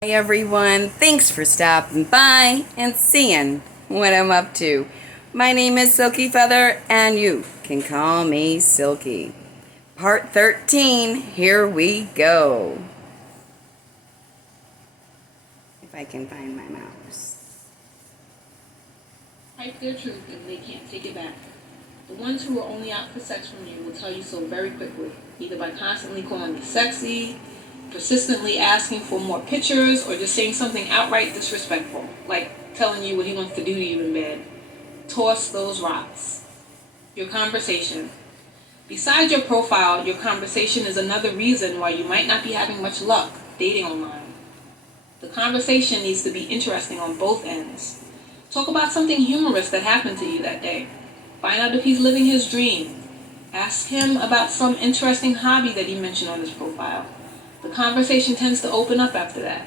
Hi everyone, thanks for stopping by and seeing what I'm up to. My name is Silkyfeather and you can call me Silky. Part 13, here we go. If I can find my mouse. Fight their truth and they can't take it back. The ones who are only out for sex from you will tell you so very quickly, either by constantly calling you sexy, persistently asking for more pictures, or just saying something outright disrespectful, like telling you what he wants to do to you in bed. Toss those rocks. Your conversation. Besides your profile, your conversation is another reason why you might not be having much luck dating online. The conversation needs to be interesting on both ends. Talk about something humorous that happened to you that day. Find out if he's living his dream. Ask him about some interesting hobby that he mentioned on his profile. The conversation tends to open up after that.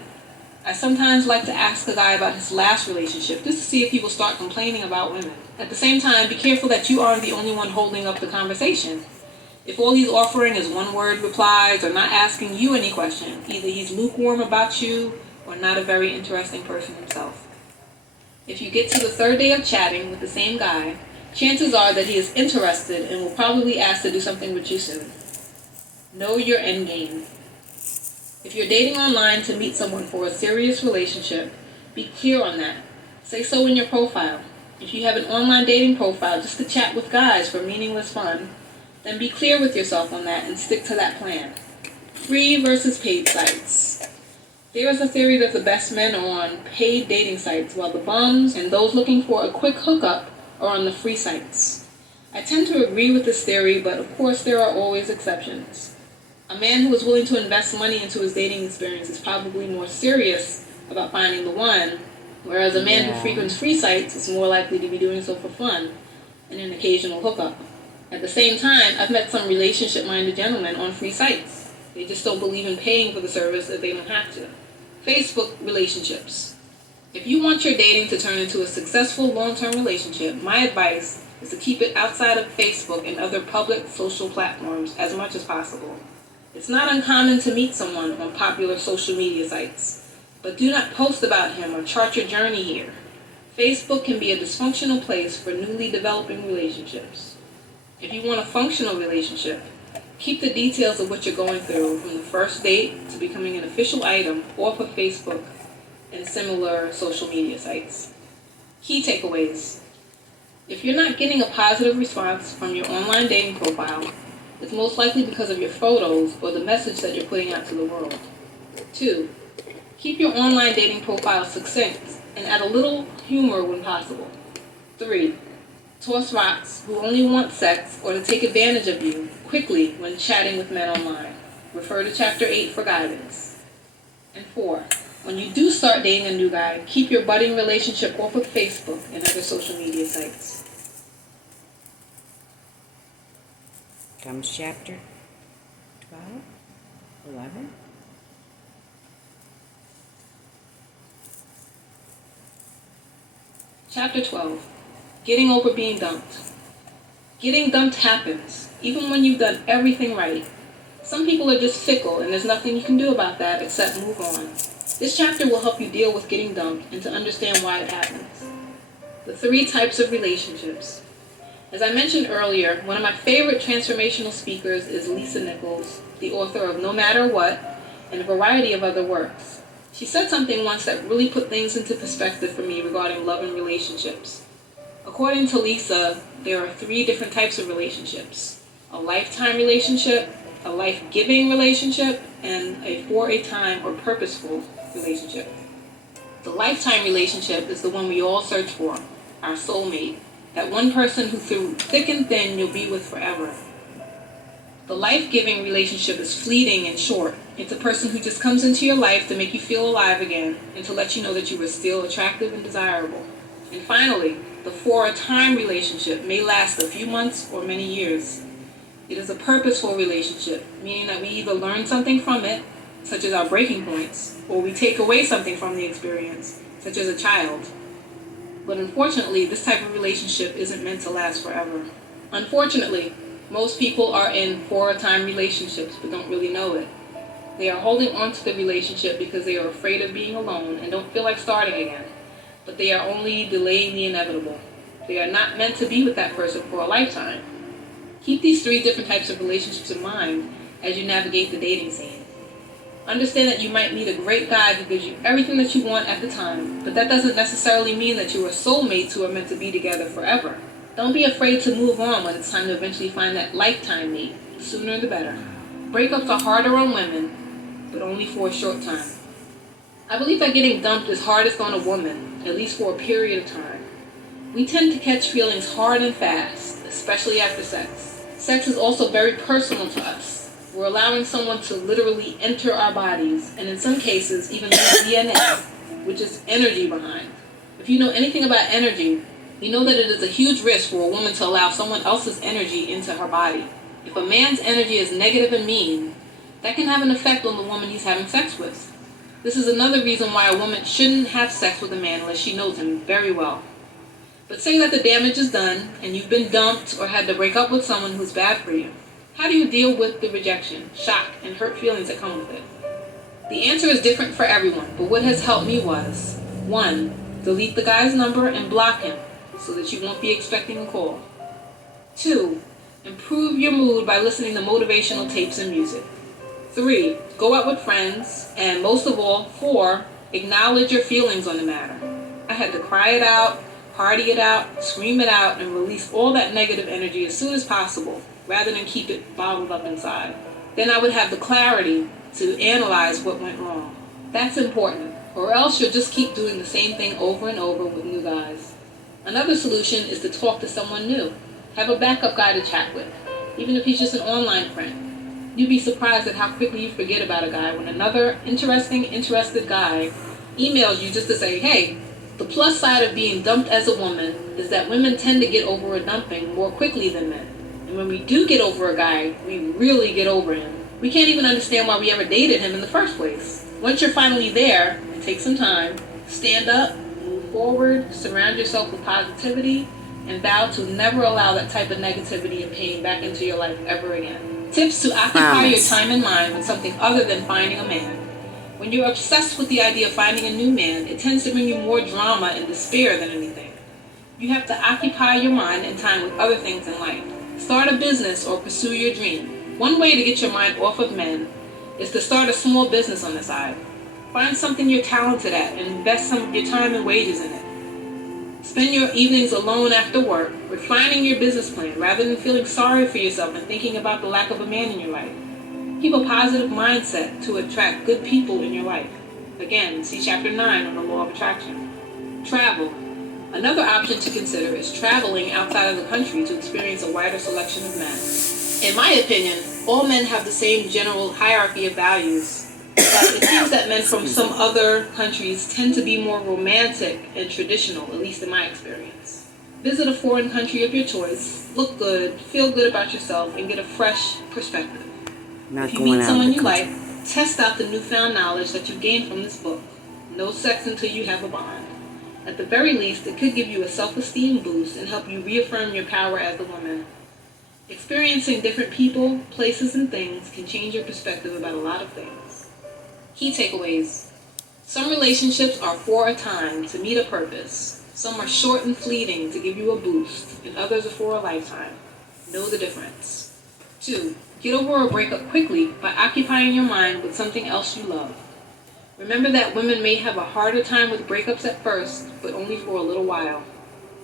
I sometimes like to ask a guy about his last relationship just to see if he will start complaining about women. At the same time, be careful that you aren't the only one holding up the conversation. If all he's offering is one-word replies or not asking you any question, either he's lukewarm about you or not a very interesting person himself. If you get to the third day of chatting with the same guy, chances are that he is interested and will probably ask to do something with you soon. Know your end game. If you're dating online to meet someone for a serious relationship, be clear on that. Say so in your profile. If you have an online dating profile just to chat with guys for meaningless fun, then be clear with yourself on that and stick to that plan. Free versus paid sites. There is a theory that the best men are on paid dating sites, while the bums and those looking for a quick hookup are on the free sites. I tend to agree with this theory, but of course there are always exceptions. A man who is willing to invest money into his dating experience is probably more serious about finding the one, whereas a man who frequents free sites is more likely to be doing so for fun and an occasional hookup. At the same time, I've met some relationship-minded gentlemen on free sites. They just don't believe in paying for the service if they don't have to. Facebook relationships. If you want your dating to turn into a successful long-term relationship, my advice is to keep it outside of Facebook and other public social platforms as much as possible. It's not uncommon to meet someone on popular social media sites, but do not post about him or chart your journey here. Facebook can be a dysfunctional place for newly developing relationships. If you want a functional relationship, keep the details of what you're going through from the first date to becoming an official item off of Facebook and similar social media sites. Key takeaways. If you're not getting a positive response from your online dating profile, it's most likely because of your photos or the message that you're putting out to the world. 2. Keep your online dating profile succinct and add a little humor when possible. 3. Toss rocks who only want sex or to take advantage of you quickly when chatting with men online. Refer to Chapter 8 for guidance. And 4. When you do start dating a new guy, keep your budding relationship off of Facebook and other social media sites. Comes chapter 12, 11. Chapter 12. Getting over being dumped. Getting dumped happens, even when you've done everything right. Some people are just fickle, and there's nothing you can do about that except move on. This chapter will help you deal with getting dumped and to understand why it happens. The 3 types of relationships. As I mentioned earlier, one of my favorite transformational speakers is Lisa Nichols, the author of No Matter What and a variety of other works. She said something once that really put things into perspective for me regarding love and relationships. According to Lisa, there are 3 different types of relationships: a lifetime relationship, a life-giving relationship, and a for-a-time or purposeful relationship. The lifetime relationship is the one we all search for, our soulmate, that one person who through thick and thin you'll be with forever. The life-giving relationship is fleeting and short. It's a person who just comes into your life to make you feel alive again and to let you know that you are still attractive and desirable. And finally, the for-a-time relationship may last a few months or many years. It is a purposeful relationship, meaning that we either learn something from it, such as our breaking points, or we take away something from the experience, such as a child. But unfortunately, this type of relationship isn't meant to last forever. Unfortunately, most people are in for-a-time relationships but don't really know it. They are holding on to the relationship because they are afraid of being alone and don't feel like starting again. But they are only delaying the inevitable. They are not meant to be with that person for a lifetime. Keep these 3 different types of relationships in mind as you navigate the dating scene. Understand that you might meet a great guy who gives you everything that you want at the time, but that doesn't necessarily mean that you are soulmates who are meant to be together forever. Don't be afraid to move on when it's time to eventually find that lifetime mate. The sooner the better. Breakups are harder on women, but only for a short time. I believe that getting dumped is hardest on a woman, at least for a period of time. We tend to catch feelings hard and fast, especially after sex. Sex is also very personal to us. We're allowing someone to literally enter our bodies, and in some cases even leave DNA, which is energy behind. If you know anything about energy, you know that it is a huge risk for a woman to allow someone else's energy into her body. If a man's energy is negative and mean, that can have an effect on the woman he's having sex with. This is another reason why a woman shouldn't have sex with a man unless she knows him very well. But say that the damage is done, and you've been dumped or had to break up with someone who's bad for you. How do you deal with the rejection, shock, and hurt feelings that come with it? The answer is different for everyone, but what has helped me was 1. Delete the guy's number and block him so that you won't be expecting a call. 2. Improve your mood by listening to motivational tapes and music. 3. Go out with friends. And most of all, 4. Acknowledge your feelings on the matter. I had to cry it out, party it out, scream it out, and release all that negative energy as soon as possible, rather than keep it bottled up inside. Then I would have the clarity to analyze what went wrong. That's important, or else you'll just keep doing the same thing over and over with new guys. Another solution is to talk to someone new. Have a backup guy to chat with, even if he's just an online friend. You'd be surprised at how quickly you forget about a guy when another interested guy emails you just to say, hey. The plus side of being dumped as a woman is that women tend to get over a dumping more quickly than men. And when we do get over a guy, we really get over him. We can't even understand why we ever dated him in the first place. Once you're finally there, it takes some time. Stand up, move forward, surround yourself with positivity, and vow to never allow that type of negativity and pain back into your life ever again. Tips to occupy your time and mind with something other than finding a man. When you're obsessed with the idea of finding a new man, it tends to bring you more drama and despair than anything. You have to occupy your mind and time with other things in life. Start a business or pursue your dream. One way to get your mind off of men is to start a small business on the side. Find something you're talented at and invest some of your time and wages in it. Spend your evenings alone after work, refining your business plan rather than feeling sorry for yourself and thinking about the lack of a man in your life. Keep a positive mindset to attract good people in your life. Again, see Chapter 9 on the Law of Attraction. Travel. Another option to consider is traveling outside of the country to experience a wider selection of men. In my opinion, all men have the same general hierarchy of values, but it seems that men from some other countries tend to be more romantic and traditional, at least in my experience. Visit a foreign country of your choice, look good, feel good about yourself, and get a fresh perspective. If you meet someone you like, test out the newfound knowledge that you gained from this book. No sex until you have a bond. At the very least, it could give you a self-esteem boost and help you reaffirm your power as a woman. Experiencing different people, places, and things can change your perspective about a lot of things. Key takeaways. Some relationships are for a time to meet a purpose. Some are short and fleeting to give you a boost, and others are for a lifetime. Know the difference. 2. Get over a breakup quickly by occupying your mind with something else you love. Remember that women may have a harder time with breakups at first, but only for a little while.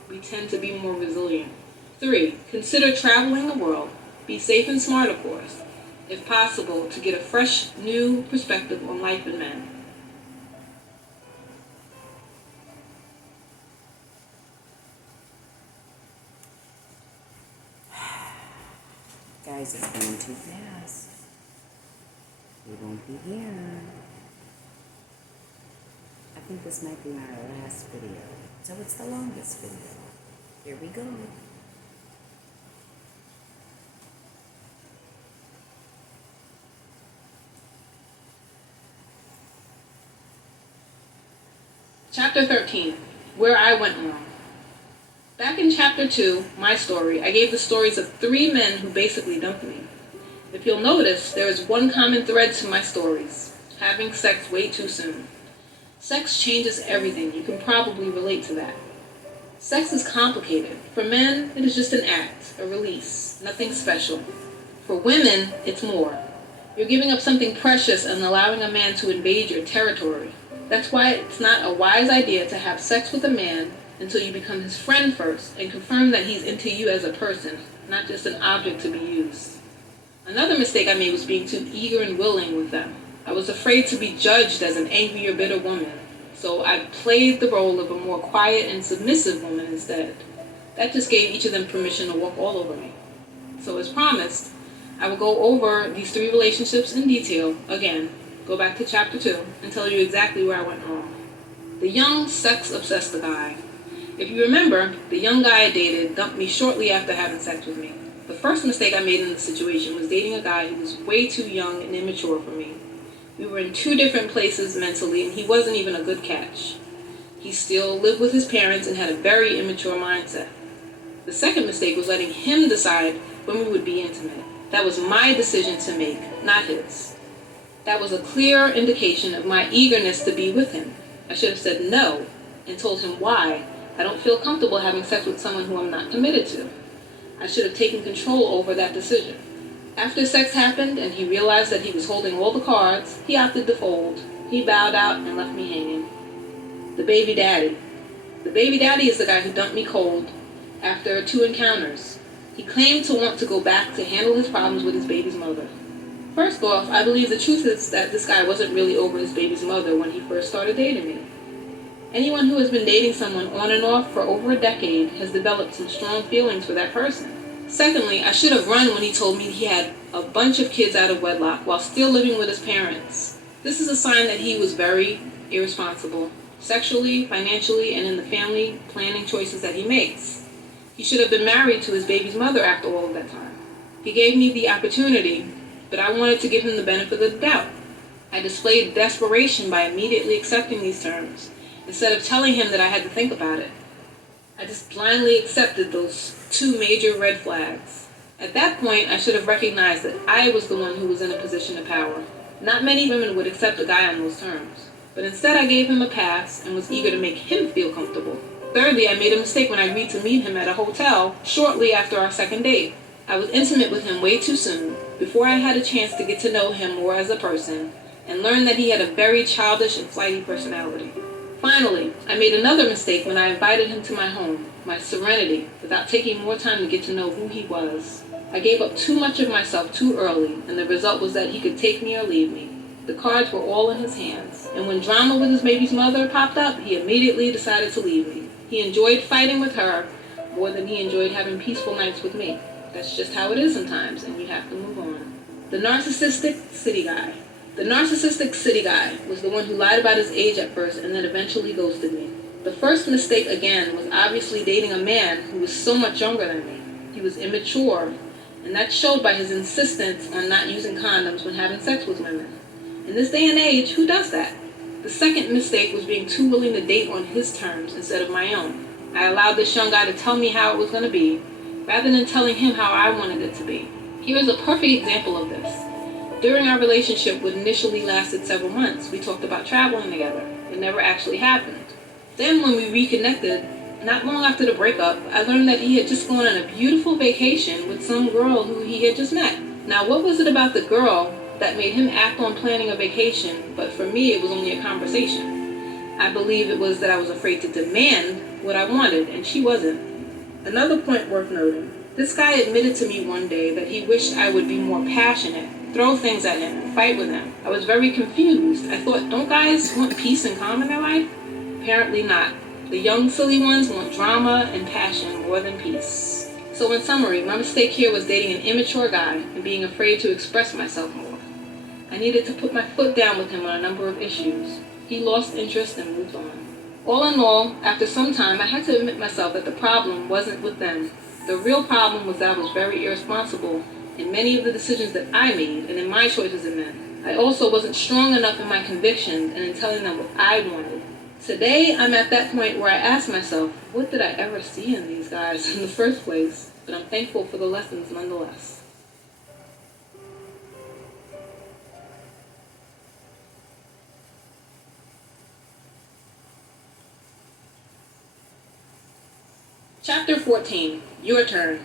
We tend to be more resilient. 3. Consider traveling the world. Be safe and smart, of course, if possible, to get a fresh, new perspective on life and men. Guys, it's going too fast. We won't be here. I think this might be my last video. So it's the longest video. Here we go. Chapter 13. Where I Went Wrong. Back in Chapter 2, my story, I gave the stories of 3 men who basically dumped me. If you'll notice, there is one common thread to my stories: having sex way too soon. Sex changes everything. You can probably relate to that. Sex is complicated. For men, it is just an act, a release, nothing special. For women, it's more. You're giving up something precious and allowing a man to invade your territory. That's why it's not a wise idea to have sex with a man until you become his friend first and confirm that he's into you as a person, not just an object to be used. Another mistake I made was being too eager and willing with them. I was afraid to be judged as an angry or bitter woman, so I played the role of a more quiet and submissive woman instead. That just gave each of them permission to walk all over me. So as promised, I will go over these 3 relationships in detail again, go back to chapter 2, and tell you exactly where I went wrong. The young, sex-obsessed guy. If you remember, the young guy I dated dumped me shortly after having sex with me. The first mistake I made in the situation was dating a guy who was way too young and immature for me. We were in 2 different places mentally, and he wasn't even a good catch. He still lived with his parents and had a very immature mindset. The second mistake was letting him decide when we would be intimate. That was my decision to make, not his. That was a clear indication of my eagerness to be with him. I should have said no and told him why I don't feel comfortable having sex with someone who I'm not committed to. I should have taken control over that decision. After sex happened and he realized that he was holding all the cards, he opted to fold. He bowed out and left me hanging. The baby daddy. The baby daddy is the guy who dumped me cold after 2 encounters. He claimed to want to go back to handle his problems with his baby's mother. First off, I believe the truth is that this guy wasn't really over his baby's mother when he first started dating me. Anyone who has been dating someone on and off for over a decade has developed some strong feelings for that person. Secondly, I should have run when he told me he had a bunch of kids out of wedlock while still living with his parents. This is a sign that he was very irresponsible, sexually, financially, and in the family planning choices that he makes. He should have been married to his baby's mother after all of that time. He gave me the opportunity, but I wanted to give him the benefit of the doubt. I displayed desperation by immediately accepting these terms, instead of telling him that I had to think about it. I just blindly accepted those 2 major red flags. At that point, I should have recognized that I was the one who was in a position of power. Not many women would accept a guy on those terms, but instead I gave him a pass and was eager to make him feel comfortable. Thirdly, I made a mistake when I agreed to meet him at a hotel shortly after our second date. I was intimate with him way too soon, before I had a chance to get to know him more as a person, and learn that he had a very childish and flighty personality. Finally, I made another mistake when I invited him to my home, my serenity, without taking more time to get to know who he was. I gave up too much of myself too early, and the result was that he could take me or leave me. The cards were all in his hands, and when drama with his baby's mother popped up, he immediately decided to leave me. He enjoyed fighting with her more than he enjoyed having peaceful nights with me. That's just how it is sometimes, and you have to move on. The narcissistic city guy. The narcissistic city guy was the one who lied about his age at first and then eventually ghosted me. The first mistake, again, was obviously dating a man who was so much younger than me. He was immature, and that showed by his insistence on not using condoms when having sex with women. In this day and age, who does that? The second mistake was being too willing to date on his terms instead of my own. I allowed this young guy to tell me how it was going to be, rather than telling him how I wanted it to be. Here is a perfect example of this. During our relationship, which initially lasted several months, we talked about traveling together. It never actually happened. Then when we reconnected, not long after the breakup, I learned that he had just gone on a beautiful vacation with some girl who he had just met. Now, what was it about the girl that made him act on planning a vacation, but for me it was only a conversation? I believe it was that I was afraid to demand what I wanted, and she wasn't. Another point worth noting, this guy admitted to me one day that he wished I would be more passionate, throw things at him, and fight with him. I was very confused. I thought, don't guys want peace and calm in their life? Apparently not. The young, silly ones want drama and passion more than peace. So in summary, my mistake here was dating an immature guy and being afraid to express myself more. I needed to put my foot down with him on a number of issues. He lost interest and moved on. All in all, after some time, I had to admit myself that the problem wasn't with them. The real problem was that I was very irresponsible in many of the decisions that I made and in my choices in men. I also wasn't strong enough in my convictions and in telling them what I wanted. Today, I'm at that point where I ask myself, what did I ever see in these guys in the first place? But I'm thankful for the lessons nonetheless. Chapter 14. Your turn.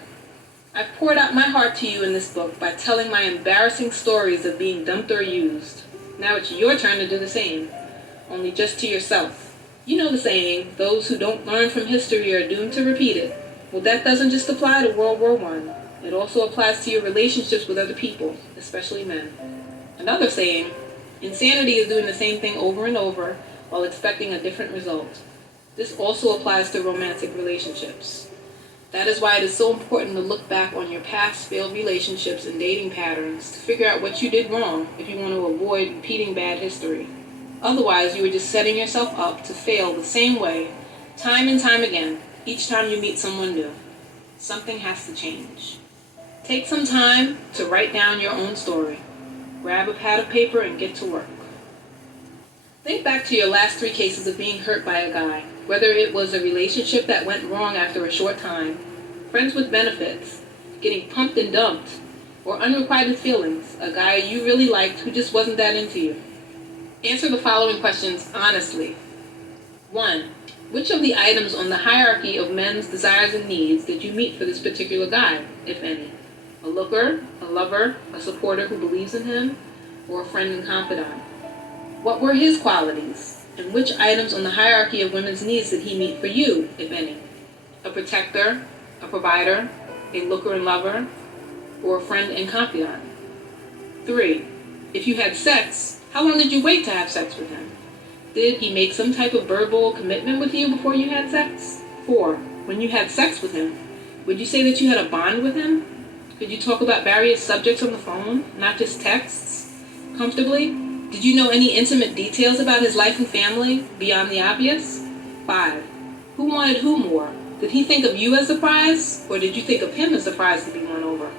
I've poured out my heart to you in this book by telling my embarrassing stories of being dumped or used. Now it's your turn to do the same, only just to yourself. You know the saying, those who don't learn from history are doomed to repeat it. Well, that doesn't just apply to World War I. It also applies to your relationships with other people, especially men. Another saying, insanity is doing the same thing over and over while expecting a different result. This also applies to romantic relationships. That is why it is so important to look back on your past failed relationships and dating patterns to figure out what you did wrong if you want to avoid repeating bad history. Otherwise, you are just setting yourself up to fail the same way, time and time again, each time you meet someone new. Something has to change. Take some time to write down your own story. Grab a pad of paper and get to work. Think back to your last 3 cases of being hurt by a guy, whether it was a relationship that went wrong after a short time, friends with benefits, getting pumped and dumped, or unrequited feelings, a guy you really liked who just wasn't that into you. Answer the following questions honestly. 1. Which of the items on the hierarchy of men's desires and needs did you meet for this particular guy, if any? A looker, a lover, a supporter who believes in him, or a friend and confidant? What were his qualities? And which items on the hierarchy of women's needs did he meet for you, if any? A protector, a provider, a looker and lover, or a friend and confidant? 3. If you had sex, how long did you wait to have sex with him? Did he make some type of verbal commitment with you before you had sex? 4. When you had sex with him, would you say that you had a bond with him? Could you talk about various subjects on the phone, not just texts, comfortably? Did you know any intimate details about his life and family beyond the obvious? 5. Who wanted who more? Did he think of you as the prize, or did you think of him as the prize to be won over?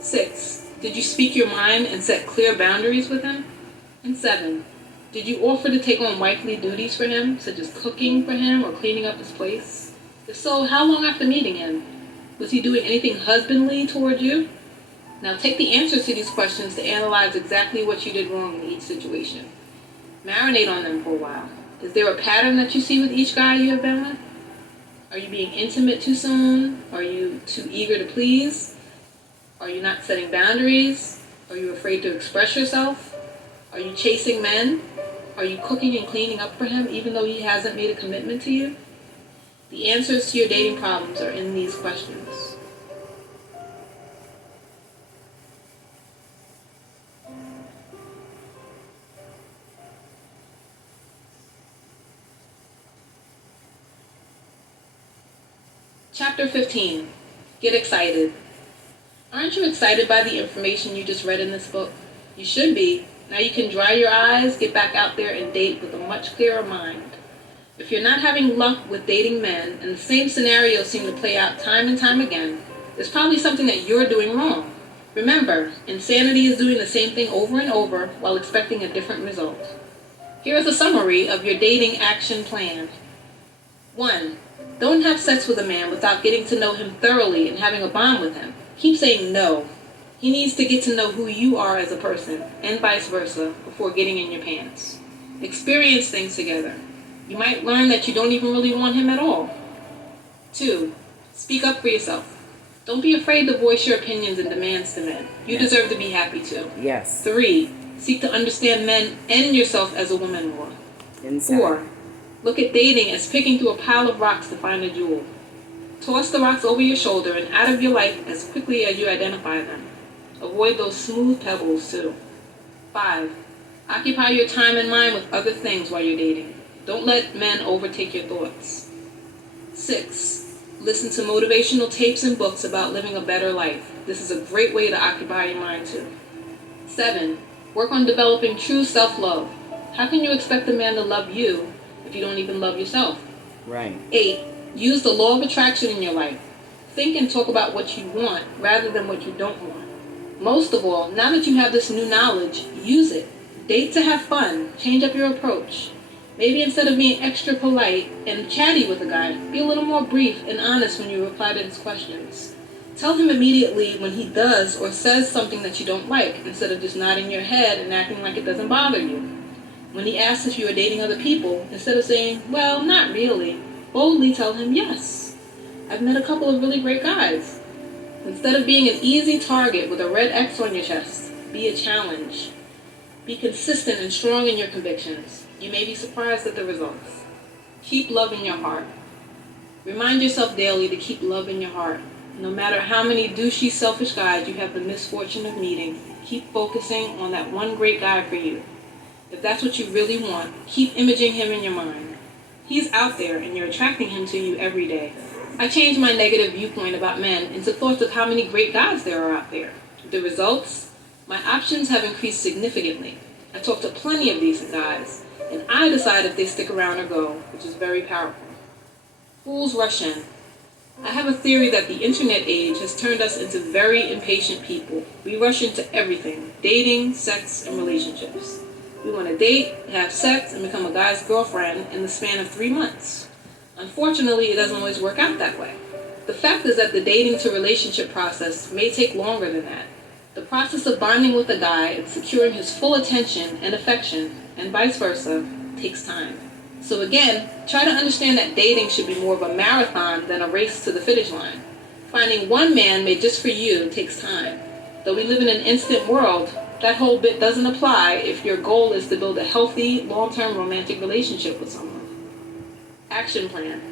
6. Did you speak your mind and set clear boundaries with him? And 7. Did you offer to take on wifely duties for him, such as cooking for him or cleaning up his place? If so, how long after meeting him? Was he doing anything husbandly toward you? Now take the answers to these questions to analyze exactly what you did wrong in each situation. Marinate on them for a while. Is there a pattern that you see with each guy you have been with? Are you being intimate too soon? Are you too eager to please? Are you not setting boundaries? Are you afraid to express yourself? Are you chasing men? Are you cooking and cleaning up for him even though he hasn't made a commitment to you? The answers to your dating problems are in these questions. Chapter 15. Get excited. Aren't you excited by the information you just read in this book? You should be. Now you can dry your eyes, get back out there and date with a much clearer mind. If you're not having luck with dating men, and the same scenarios seem to play out time and time again, there's probably something that you're doing wrong. Remember, insanity is doing the same thing over and over while expecting a different result. Here is a summary of your dating action plan. 1. Don't have sex with a man without getting to know him thoroughly and having a bond with him. Keep saying no. He needs to get to know who you are as a person, and vice versa, before getting in your pants. Experience things together. You might learn that you don't even really want him at all. 2. Speak up for yourself. Don't be afraid to voice your opinions and demands to men. You deserve to be happy too. Yes. 3. Seek to understand men and yourself as a woman more. Inside. 4. Look at dating as picking through a pile of rocks to find a jewel. Toss the rocks over your shoulder and out of your life as quickly as you identify them. Avoid those smooth pebbles too. 5. Occupy your time and mind with other things while you're dating. Don't let men overtake your thoughts. 6. Listen to motivational tapes and books about living a better life. This is a great way to occupy your mind too. 7. Work on developing true self-love. How can you expect a man to love you if you don't even love yourself? Right. 8. Use the law of attraction in your life. Think and talk about what you want rather than what you don't want. Most of all, now that you have this new knowledge, use it. Date to have fun. Change up your approach. Maybe instead of being extra polite and chatty with a guy, be a little more brief and honest when you reply to his questions. Tell him immediately when he does or says something that you don't like, instead of just nodding your head and acting like it doesn't bother you. When he asks if you are dating other people, instead of saying, well, not really, boldly tell him yes. I've met a couple of really great guys. Instead of being an easy target with a red X on your chest, be a challenge. Be consistent and strong in your convictions. You may be surprised at the results. Keep love in your heart. Remind yourself daily to keep love in your heart. No matter how many douchey, selfish guys you have the misfortune of meeting, keep focusing on that one great guy for you. If that's what you really want, keep imaging him in your mind. He's out there and you're attracting him to you every day. I changed my negative viewpoint about men into thoughts of how many great guys there are out there. The results? My options have increased significantly. I talk to plenty of decent guys, and I decide if they stick around or go, which is very powerful. Fools rush in. I have a theory that the internet age has turned us into very impatient people. We rush into everything: dating, sex, and relationships. We want to date, have sex, and become a guy's girlfriend in the span of 3 months. Unfortunately, it doesn't always work out that way. The fact is that the dating to relationship process may take longer than that. The process of bonding with a guy and securing his full attention and affection, and vice versa, takes time. So again, try to understand that dating should be more of a marathon than a race to the finish line. Finding one man made just for you takes time. Though we live in an instant world, that whole bit doesn't apply if your goal is to build a healthy, long-term romantic relationship with someone. Action plan.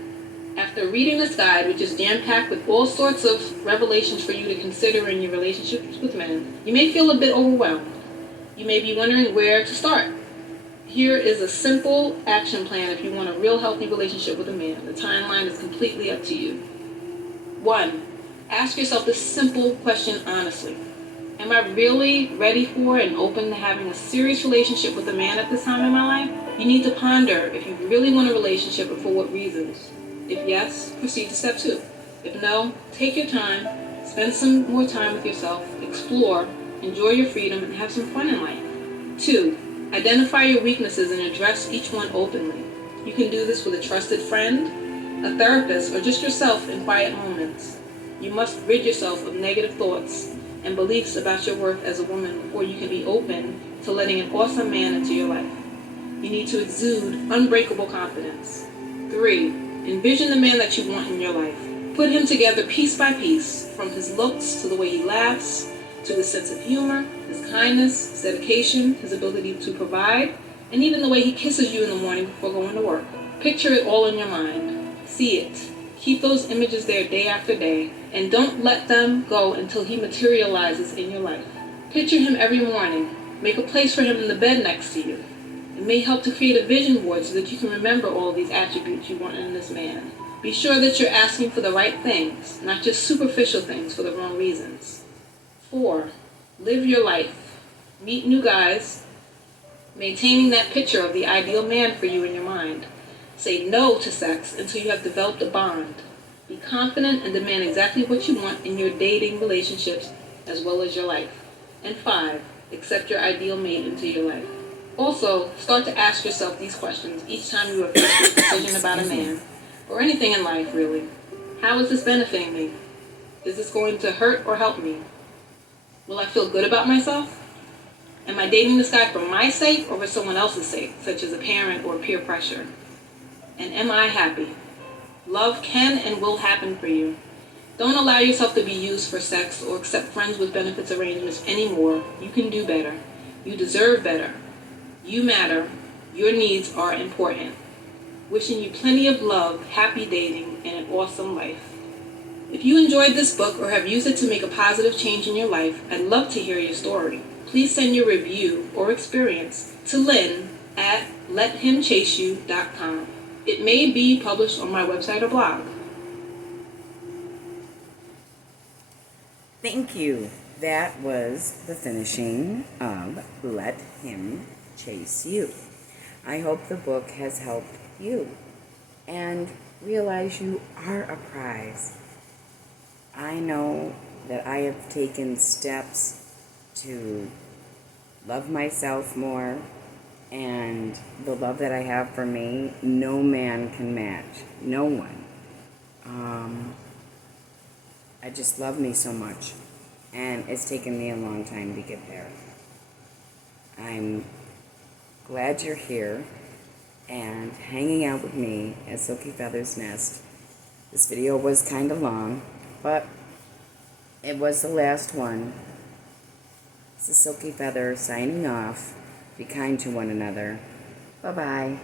After reading this guide, which is jam-packed with all sorts of revelations for you to consider in your relationships with men, you may feel a bit overwhelmed. You may be wondering where to start. Here is a simple action plan if you want a real healthy relationship with a man. The timeline is completely up to you. 1. Ask yourself this simple question honestly. Am I really ready for and open to having a serious relationship with a man at this time in my life? You need to ponder if you really want a relationship and for what reasons. If yes, proceed to step 2. If no, take your time, spend some more time with yourself, explore, enjoy your freedom, and have some fun in life. 2. Identify your weaknesses and address each one openly. You can do this with a trusted friend, a therapist, or just yourself in quiet moments. You must rid yourself of negative thoughts and beliefs about your worth as a woman before you can be open to letting an awesome man into your life. You need to exude unbreakable confidence. 3. Envision the man that you want in your life. Put him together piece by piece, from his looks to the way he laughs, to his sense of humor, his kindness, his dedication, his ability to provide, and even the way he kisses you in the morning before going to work. Picture it all in your mind. See it. Keep those images there day after day, and don't let them go until he materializes in your life. Picture him every morning. Make a place for him in the bed next to you. It may help to create a vision board so that you can remember all these attributes you want in this man. Be sure that you're asking for the right things, not just superficial things for the wrong reasons. 4. Live your life. Meet new guys, maintaining that picture of the ideal man for you in your mind. Say no to sex until you have developed a bond. Be confident and demand exactly what you want in your dating relationships as well as your life. And 5. Accept your ideal mate into your life. Also, start to ask yourself these questions each time you are faced with a decision about a man, or anything in life really. How is this benefiting me? Is this going to hurt or help me? Will I feel good about myself? Am I dating this guy for my sake or for someone else's sake, such as a parent or peer pressure? And am I happy? Love can and will happen for you. Don't allow yourself to be used for sex or accept friends with benefits arrangements anymore. You can do better. You deserve better. You matter. Your needs are important. Wishing you plenty of love, happy dating, and an awesome life. If you enjoyed this book or have used it to make a positive change in your life, I'd love to hear your story. Please send your review or experience to Lynn at lethimchaseyou.com. It may be published on my website or blog. Thank you. That was the finishing of Let Him Chase You. I hope the book has helped you and realize you are a prize. I know that I have taken steps to love myself more, and the love that I have for me, no man can match. No one. I just love me so much, and it's taken me a long time to get there. I'm glad you're here and hanging out with me at Silkyfeathers Nest. This video was kind of long, but it was the last one. This is Silky Feather signing off. Be kind to one another. Bye-bye.